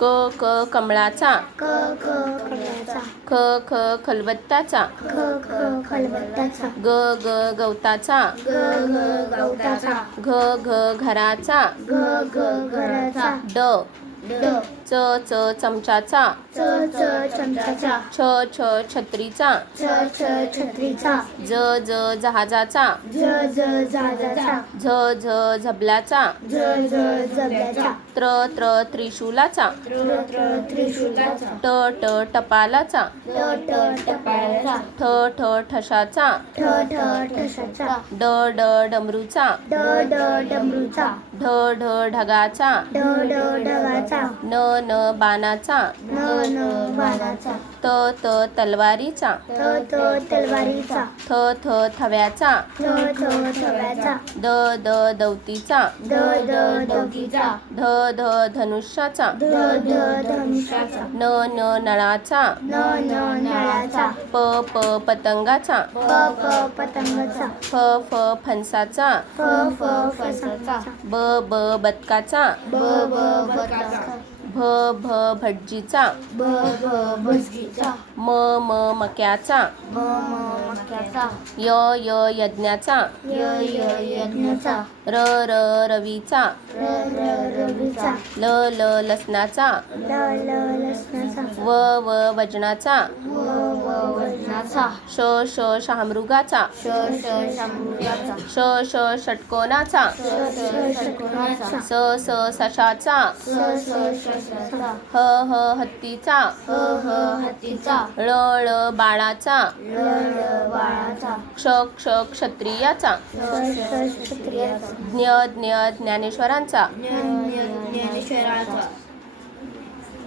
क कमळाचा, कमळाचा, ख खलबत्त्याचा, खलबत्त्याचा, गवताचा, गवताचा, घराचा, घराचा, च चमचाचा, चमचाचा, छत्रीचा, छत्रीचा, जहाजाचा, जहाजाचा, झबल्याचा, जबल्याचा, त्रिशूलाचा, त्रिशूलाचा, टपालाचा, टपालाचा, ठशाचा, ठशाचा, डमरूचा, डमरूचा, ढगाचा, ढगाचा, न बाणाचा, बाणाचा, तलवारीचा, तलवारीचा, थव्याचा, थव्याचा, दवतीचा, दवतीचा, धनुष्याचा, धनुष्याचा, नळाचा, नळाचा, पतंगाचा, पतंगाचा, फणसाचा, फणसाचा, बदकाचा, बदकाचा, भटजीचा, भटजीचा, मक्याचा, मक्याचा, यज्ञाचा, यज्ञाचा, रवीचा, रवीचा, लसणाचा, लसणाचा, वजनाचा, वजनाचा, शामृगाचा, शामृगाचा, षटकोनाचा, षटकोनाचा, सशाचा, हत्तीचा, हत्तीचा, बाळाचा, बाळाचा, क्षत्रियाचा, क्षत्रियाचा, ज्ञानेश्वरांचा, ज्ञानेश्वराचा,